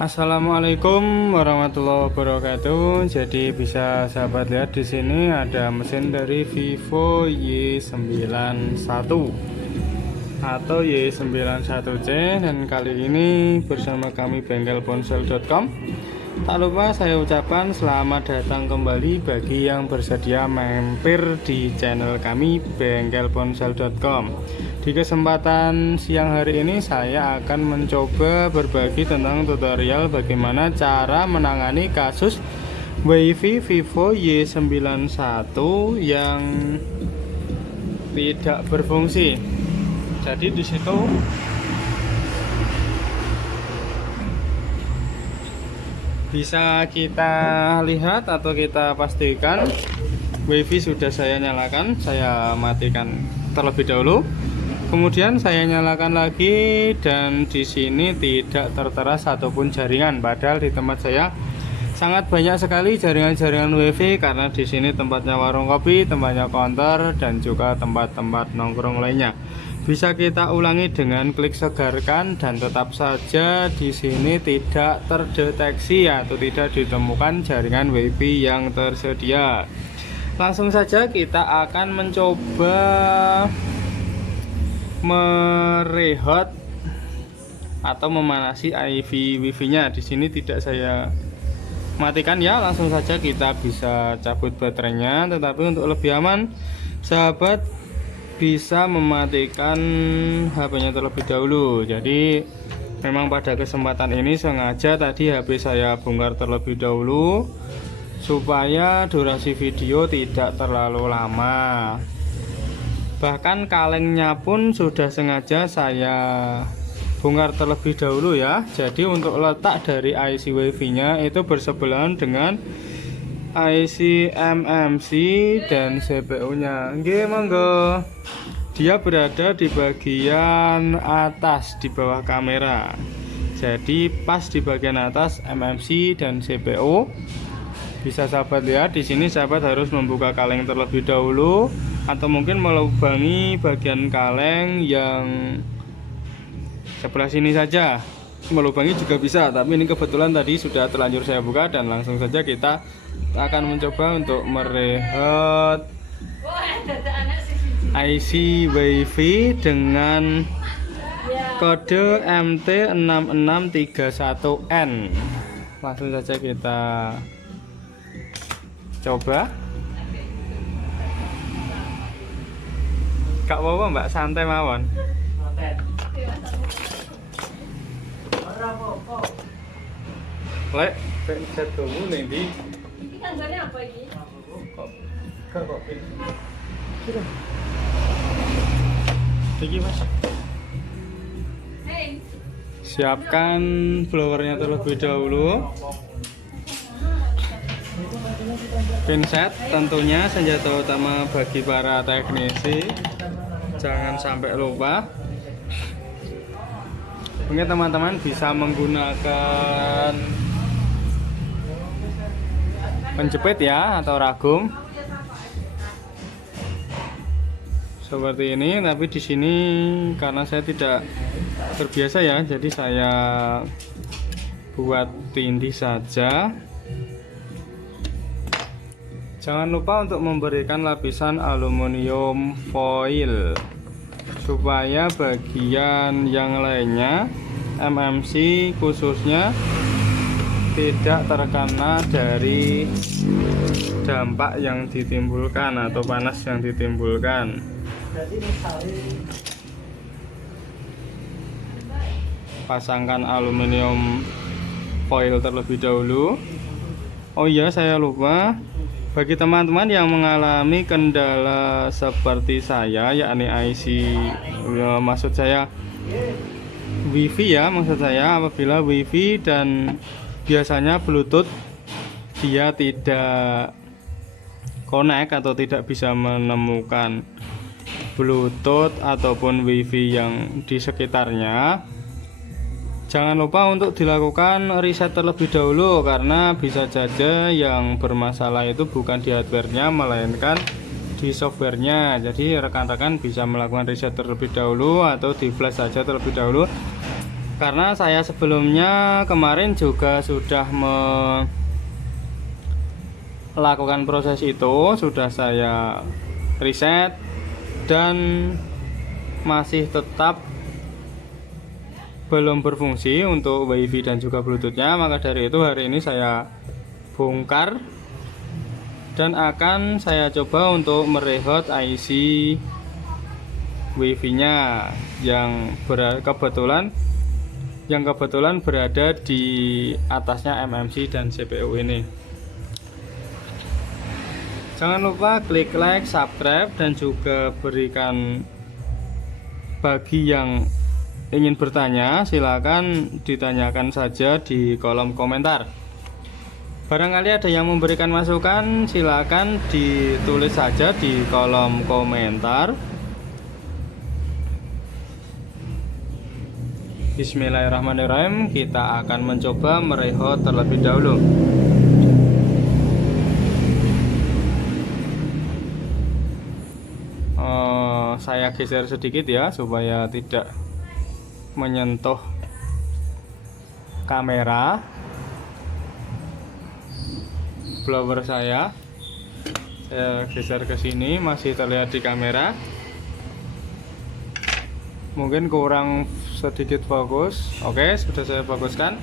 Assalamualaikum warahmatullahi wabarakatuh. Jadi bisa sahabat lihat di sini ada mesin dari Vivo Y91 atau Y91C, dan kali ini bersama kami bengkelponsel.com. Tak lupa saya ucapkan selamat datang kembali bagi yang bersedia mampir di channel kami bengkelponsel.com. Di kesempatan siang hari ini saya akan mencoba berbagi tentang tutorial bagaimana cara menangani kasus WiFi Vivo Y91 yang tidak berfungsi. Jadi di situ bisa kita lihat atau kita pastikan WiFi sudah saya nyalakan. Saya matikan terlebih dahulu. Kemudian saya nyalakan lagi dan di sini tidak tertera satupun jaringan. Padahal di tempat saya sangat banyak sekali jaringan-jaringan WiFi karena di sini tempatnya warung kopi, tempatnya konter, dan juga tempat-tempat nongkrong lainnya. Bisa kita ulangi dengan klik segarkan dan tetap saja di sini tidak terdeteksi atau tidak ditemukan jaringan WiFi yang tersedia. Langsung saja kita akan mencoba merehat atau memanasi WiFi nya. Di sini tidak saya matikan ya, langsung saja kita bisa cabut baterainya. Tetapi untuk lebih aman, sahabat bisa mematikan HP-nya terlebih dahulu. Jadi memang pada kesempatan ini sengaja tadi HP saya bongkar terlebih dahulu supaya durasi video tidak terlalu lama. Bahkan kalengnya pun sudah sengaja saya bongkar terlebih dahulu ya. Jadi untuk letak dari IC WiFi nya itu bersebelahan dengan IC MMC dan CPU nya. Oke, monggo. Dia berada di bagian atas di bawah kamera. Jadi pas di bagian atas MMC dan CPU. Bisa sahabat lihat di sini, sahabat harus membuka kaleng terlebih dahulu atau mungkin melubangi bagian kaleng yang sebelah sini saja. Melubangi juga bisa, tapi ini kebetulan tadi sudah terlanjur saya buka, dan langsung saja kita akan mencoba untuk merehat IC WiFi dengan kode MT6631N. Langsung saja kita coba. Gak apa-apa mbak, santai mawon. Lek, set dulu nih di. Ini tanggalnya apa ini? Kok Iki mas. Hey. Siapkan blowernya terlebih dahulu. Pinset tentunya senjata utama bagi para teknisi, jangan sampai lupa. Mungkin teman-teman bisa menggunakan penjepit ya atau ragum seperti ini. Tapi di sini karena saya tidak terbiasa ya, jadi saya buat tindih saja. Jangan lupa untuk memberikan lapisan aluminium foil supaya bagian yang lainnya, MMC khususnya, tidak terkena dari dampak yang ditimbulkan atau panas yang ditimbulkan. Pasangkan aluminium foil terlebih dahulu. Oh iya, saya lupa, bagi teman-teman yang mengalami kendala seperti saya, yakni IC ya, maksud saya WiFi ya, maksud saya apabila WiFi dan biasanya Bluetooth dia tidak connect atau tidak bisa menemukan Bluetooth ataupun WiFi yang di sekitarnya, jangan lupa untuk dilakukan riset terlebih dahulu, karena bisa saja yang bermasalah itu bukan di hardware-nya melainkan di software-nya. Jadi rekan-rekan bisa melakukan riset terlebih dahulu atau di flash saja terlebih dahulu karena saya sebelumnya kemarin juga sudah melakukan proses itu, sudah saya reset dan masih tetap belum berfungsi untuk WiFi dan juga Bluetoothnya. Maka dari itu hari ini saya bongkar dan akan saya coba untuk merehot IC WiFi nya yang kebetulan berada di atasnya MMC dan CPU ini. Jangan lupa klik like, subscribe, dan juga berikan, bagi yang ingin bertanya silakan ditanyakan saja di kolom komentar. Barangkali ada yang memberikan masukan, silakan ditulis saja di kolom komentar. Bismillahirrahmanirrahim, kita akan mencoba merehot terlebih dahulu. Saya geser sedikit ya supaya tidak menyentuh kamera. Blower saya geser ke sini, masih terlihat di kamera. Mungkin kurang sedikit fokus. Oke, sudah saya fokuskan.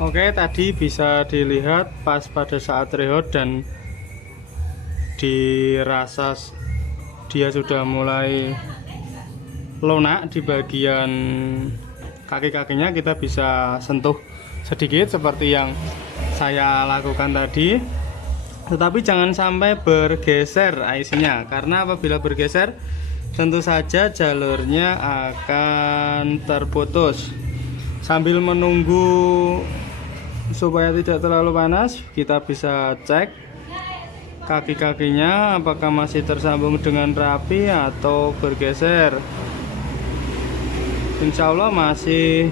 Oke, tadi bisa dilihat pas pada saat reload dan dirasa dia sudah mulai lunak di bagian kaki-kakinya. Kita bisa sentuh sedikit seperti yang saya lakukan tadi, tetapi jangan sampai bergeser IC-nya, karena apabila bergeser tentu saja jalurnya akan terputus. Sambil menunggu supaya tidak terlalu panas, kita bisa cek kaki-kakinya apakah masih tersambung dengan rapi atau bergeser. Insya Allah masih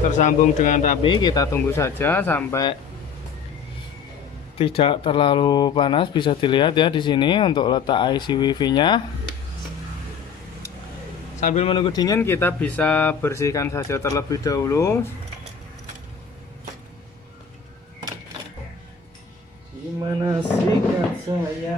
tersambung dengan rapi. Kita tunggu saja sampai tidak terlalu panas. Bisa dilihat ya di sini untuk letak IC WiFi-nya. Sambil menunggu dingin, kita bisa bersihkan saja terlebih dahulu. Gimana sikap saya?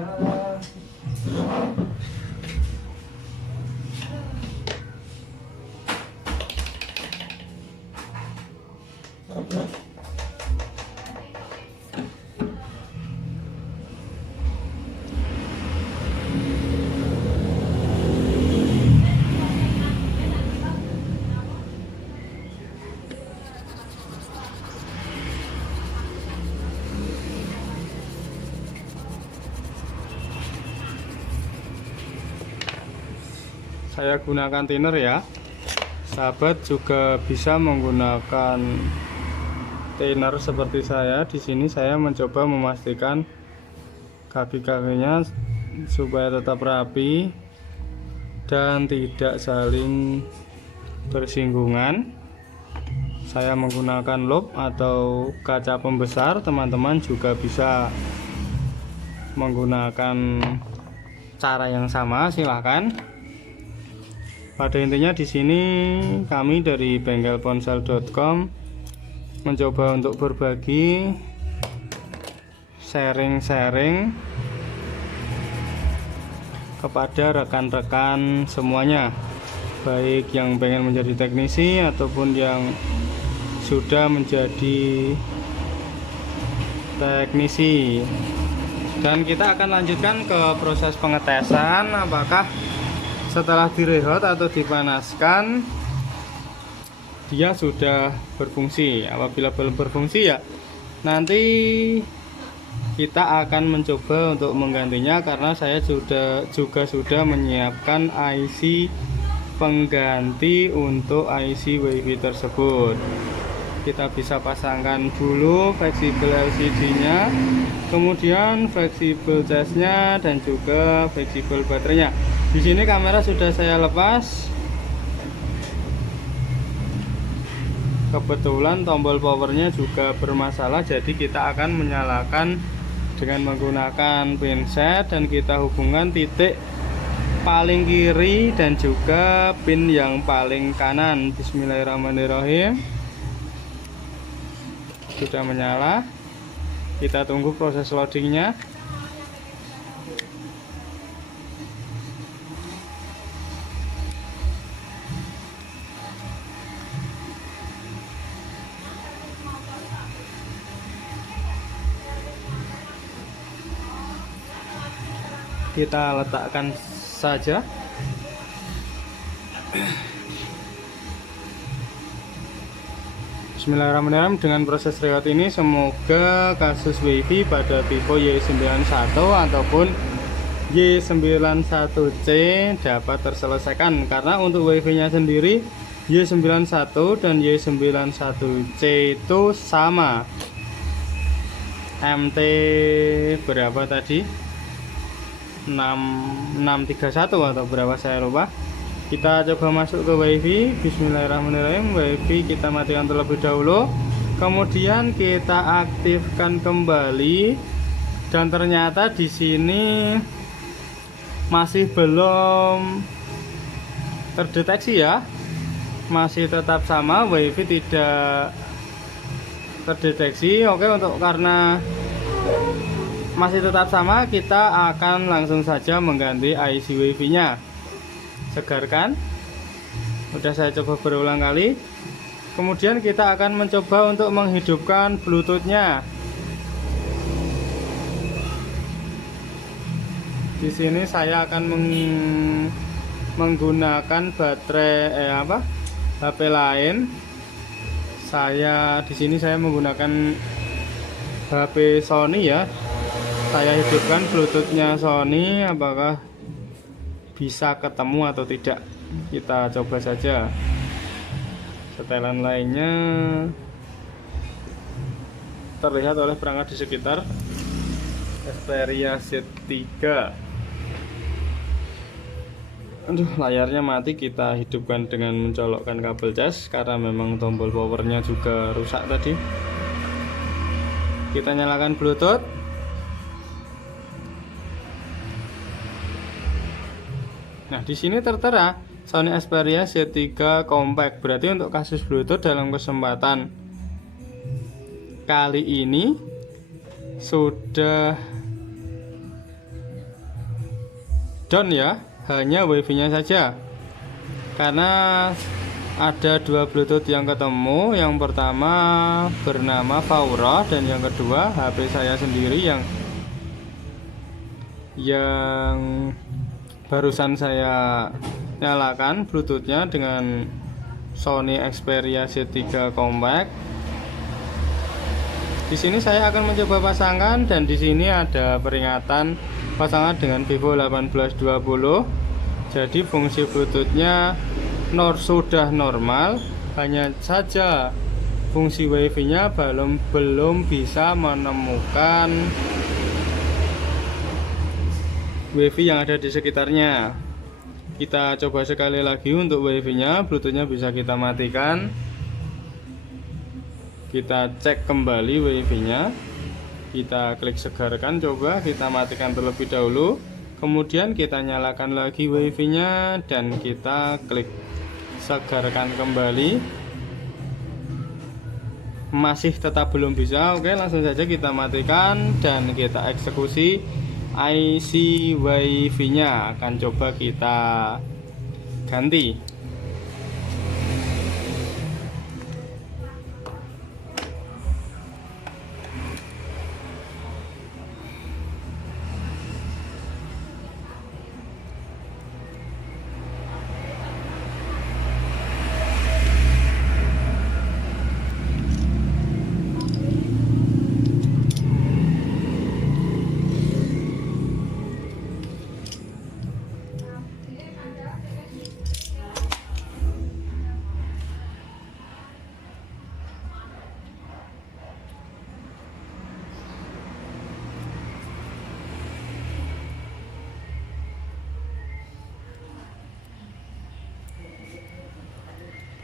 Saya gunakan thinner ya. Sahabat juga bisa menggunakan thinner seperti saya. Di sini saya mencoba memastikan kaki-kakinya supaya tetap rapi dan tidak saling bersinggungan. Saya menggunakan loupe atau kaca pembesar. Teman-teman juga bisa menggunakan cara yang sama, silahkan. Pada intinya di sini kami dari bengkelponsel.com mencoba untuk berbagi, sharing kepada rekan-rekan semuanya, baik yang pengen menjadi teknisi ataupun yang sudah menjadi teknisi. Dan kita akan lanjutkan ke proses pengetesan apakah setelah direhot atau dipanaskan dia sudah berfungsi. Apabila belum berfungsi ya nanti kita akan mencoba untuk menggantinya karena saya juga sudah menyiapkan IC pengganti untuk IC WiFi tersebut. Kita bisa pasangkan dulu fleksibel LCD-nya, kemudian fleksibel casnya dan juga fleksibel baterainya. Di sini kamera sudah saya lepas. Kebetulan tombol powernya juga bermasalah, jadi kita akan menyalakan dengan menggunakan pinset dan kita hubungkan titik paling kiri dan juga pin yang paling kanan. Bismillahirrahmanirrahim. Sudah menyala, kita tunggu proses loadingnya. Kita letakkan saja. Bismillahirrahmanirrahim. Dengan proses reot ini semoga kasus WiFi pada tipe Y91 ataupun Y91C dapat terselesaikan, karena untuk WiFi nya sendiri Y91 dan Y91C itu sama, MT berapa tadi, 631 atau berapa saya lupa. Kita coba masuk ke WiFi. Bismillahirrahmanirrahim. WiFi kita matikan terlebih dahulu, kemudian kita aktifkan kembali, dan ternyata di sini masih belum terdeteksi ya, masih tetap sama, WiFi tidak terdeteksi. Oke, untuk karena masih tetap sama, kita akan langsung saja mengganti IC WiFi nya. Segar kan? Udah saya coba berulang kali. Kemudian kita akan mencoba untuk menghidupkan Bluetooth-nya. Di sini saya akan menggunakan baterai HP lain. Di sini saya menggunakan HP Sony ya. Saya hidupkan Bluetooth-nya Sony, apakah bisa ketemu atau tidak, kita coba saja. Setelan lainnya terlihat oleh perangkat di sekitar. Xperia Z3. Aduh, layarnya mati. Kita hidupkan dengan mencolokkan kabel cas karena memang tombol powernya juga rusak tadi. Kita nyalakan Bluetooth. Nah, di sini tertera Sony Xperia Z3 Compact. Berarti untuk kasus Bluetooth dalam kesempatan kali ini sudah down ya, hanya WiFi-nya saja. Karena ada dua Bluetooth yang ketemu. Yang pertama bernama Faura dan yang kedua HP saya sendiri yang barusan saya nyalakan Bluetooth-nya dengan Sony Xperia Z3 Compact. Di sini saya akan mencoba pasangkan, dan di sini ada peringatan pasangan dengan Vivo 1820. Jadi fungsi Bluetooth-nya sudah normal, hanya saja fungsi WiFi-nya belum bisa menemukan WiFi yang ada di sekitarnya. Kita coba sekali lagi untuk WiFi-nya. Bluetooth-nya bisa kita matikan. Kita cek kembali WiFi-nya. Kita klik segarkan, coba kita matikan terlebih dahulu. Kemudian kita nyalakan lagi WiFi-nya dan kita klik segarkan kembali. Masih tetap belum bisa. Oke, langsung saja kita matikan dan kita eksekusi. IC WiFi nya akan coba kita ganti.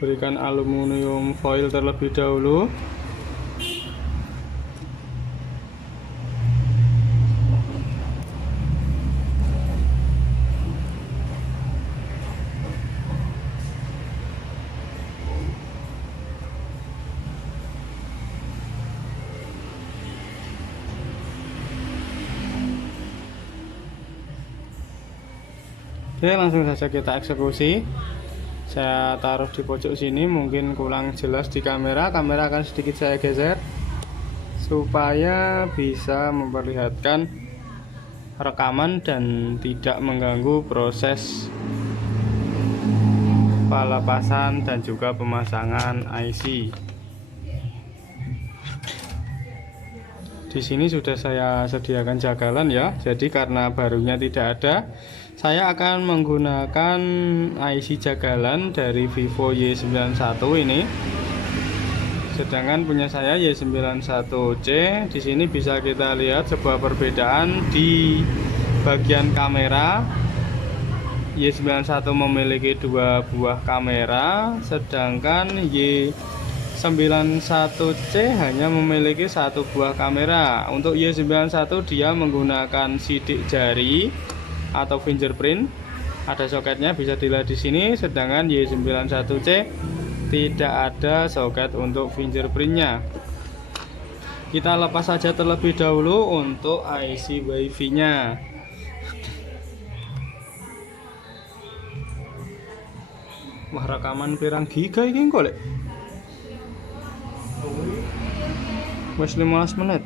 berikan aluminium foil terlebih dahulu. Oke, langsung saja kita eksekusi. Saya taruh di pojok sini, mungkin kurang jelas di kamera. Kamera akan sedikit saya geser supaya bisa memperlihatkan rekaman dan tidak mengganggu proses pelepasan dan juga pemasangan IC. Di sini sudah saya sediakan jagalan ya. Jadi karena barunya tidak ada, saya akan menggunakan IC jagalan dari Vivo Y91 ini. Sedangkan punya saya Y91C. Di sini bisa kita lihat sebuah perbedaan di bagian kamera. Y91 memiliki dua buah kamera, sedangkan Y91C hanya memiliki satu buah kamera. Untuk Y91 dia menggunakan sidik jari atau fingerprint, ada soketnya bisa dilihat di sini. Sedangkan Y91C tidak ada soket untuk fingerprintnya. Kita lepas saja terlebih dahulu untuk IC WiFi nya. Wah, rekaman pirang giga ini kok lek wes 15 menit.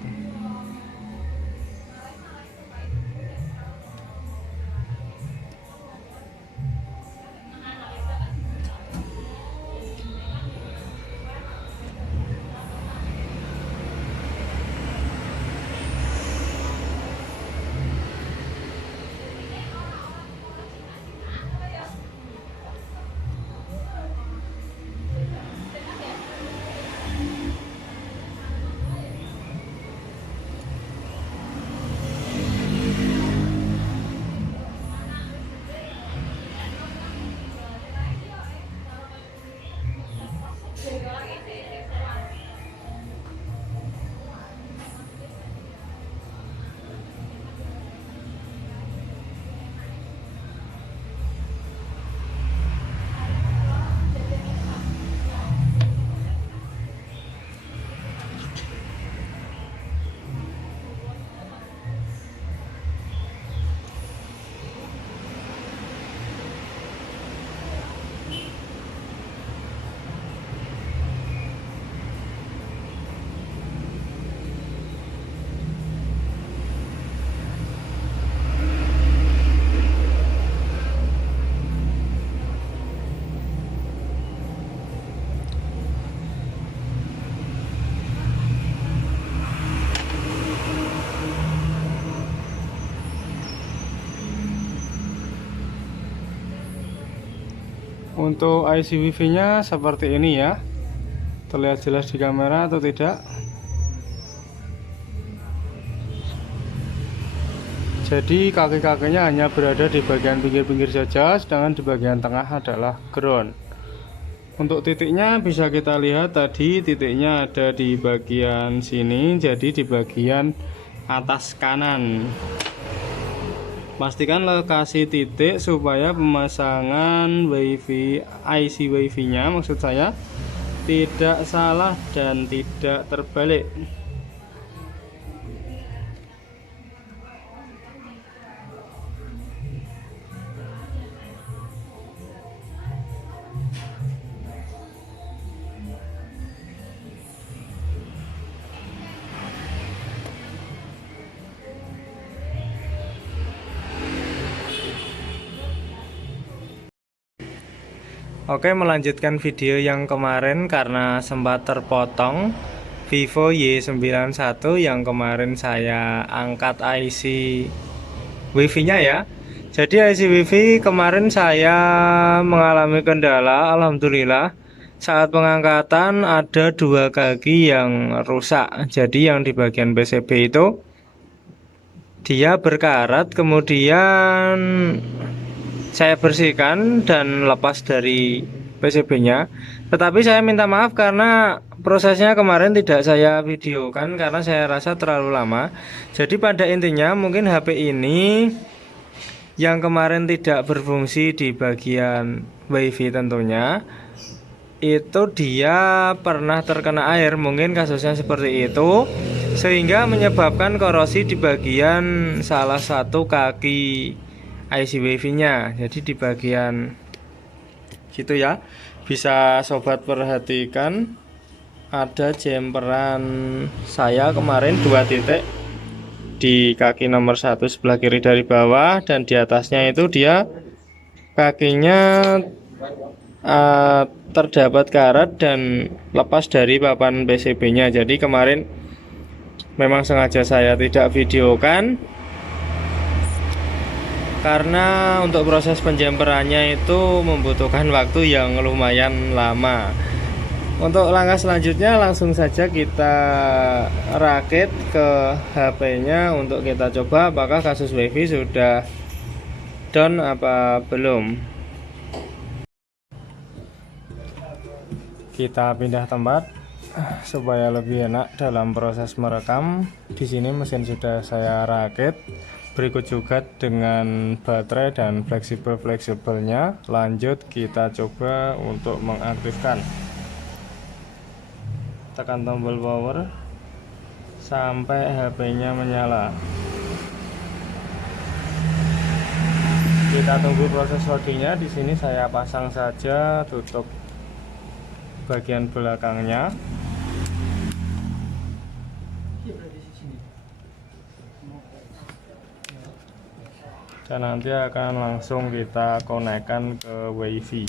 Untuk IC WiFi nya seperti ini ya. Terlihat jelas di kamera atau tidak? Jadi kaki-kakinya hanya berada di bagian pinggir-pinggir saja, sedangkan di bagian tengah adalah ground. Untuk titiknya bisa kita lihat tadi, titiknya ada di bagian sini, jadi di bagian atas kanan. Pastikan lokasi titik supaya pemasangan WiFi IC WiFi nya maksud saya tidak salah dan tidak terbalik. Oke, melanjutkan video yang kemarin karena sempat terpotong. Vivo Y91 yang kemarin saya angkat IC WiFi nya ya. Jadi IC WiFi kemarin saya mengalami kendala. Alhamdulillah saat pengangkatan ada dua kaki yang rusak. Jadi yang di bagian PCB itu dia berkarat, kemudian saya bersihkan dan lepas dari PCB-nya. Tetapi saya minta maaf karena prosesnya kemarin tidak saya videokan karena saya rasa terlalu lama. Jadi pada intinya mungkin HP ini yang kemarin tidak berfungsi di bagian WiFi tentunya, itu dia pernah terkena air, mungkin kasusnya seperti itu, sehingga menyebabkan korosi di bagian salah satu kaki IC WiFi-nya. Jadi di bagian situ ya, bisa sobat perhatikan ada jemperan saya kemarin 2 titik di kaki nomor 1 sebelah kiri dari bawah, dan di atasnya itu dia kakinya terdapat karat dan lepas dari papan PCB-nya. Jadi kemarin memang sengaja saya tidak videokan karena untuk proses penjemperannya itu membutuhkan waktu yang lumayan lama. Untuk langkah selanjutnya langsung saja kita rakit ke HP-nya untuk kita coba apakah kasus WiFi sudah down apa belum. Kita pindah tempat supaya lebih enak dalam proses merekam. Di sini mesin sudah saya rakit. Berikut juga dengan baterai dan fleksibelnya. Lanjut kita coba untuk mengaktifkan. Tekan tombol power sampai HP-nya menyala. Kita tunggu proses loadingnya. Di sini saya pasang saja tutup bagian belakangnya. Dan nanti akan langsung kita konekkan ke WiFi.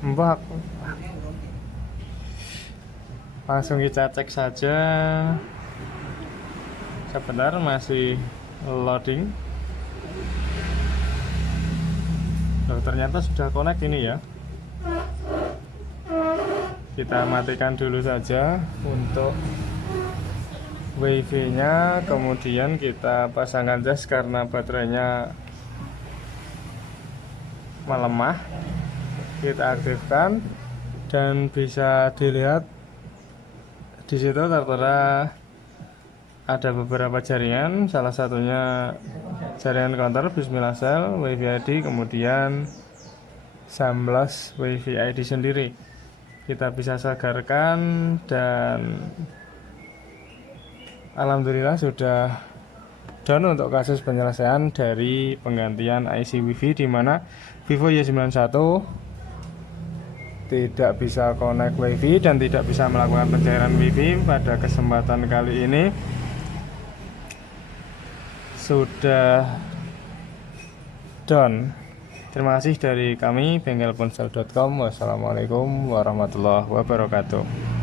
Mbak, langsung kita cek saja. Sebentar, masih loading. Loh, ternyata sudah connect ini ya. Kita matikan dulu saja untuk WiFi nya, kemudian kita pasangkan jas karena baterainya melemah. Kita aktifkan dan bisa dilihat di situ tertera ada beberapa jaringan, salah satunya jaringan counter Bismillah Cell, WiFi ID, kemudian Samblas WiFi ID sendiri. Kita bisa segarkan dan alhamdulillah sudah down untuk kasus penyelesaian dari penggantian IC WiFi, di mana Vivo Y91 tidak bisa connect WiFi dan tidak bisa melakukan pencairan WiFi. Pada kesempatan kali ini sudah down. Terima kasih dari kami bengkelponsel.com. Wassalamualaikum warahmatullahi wabarakatuh.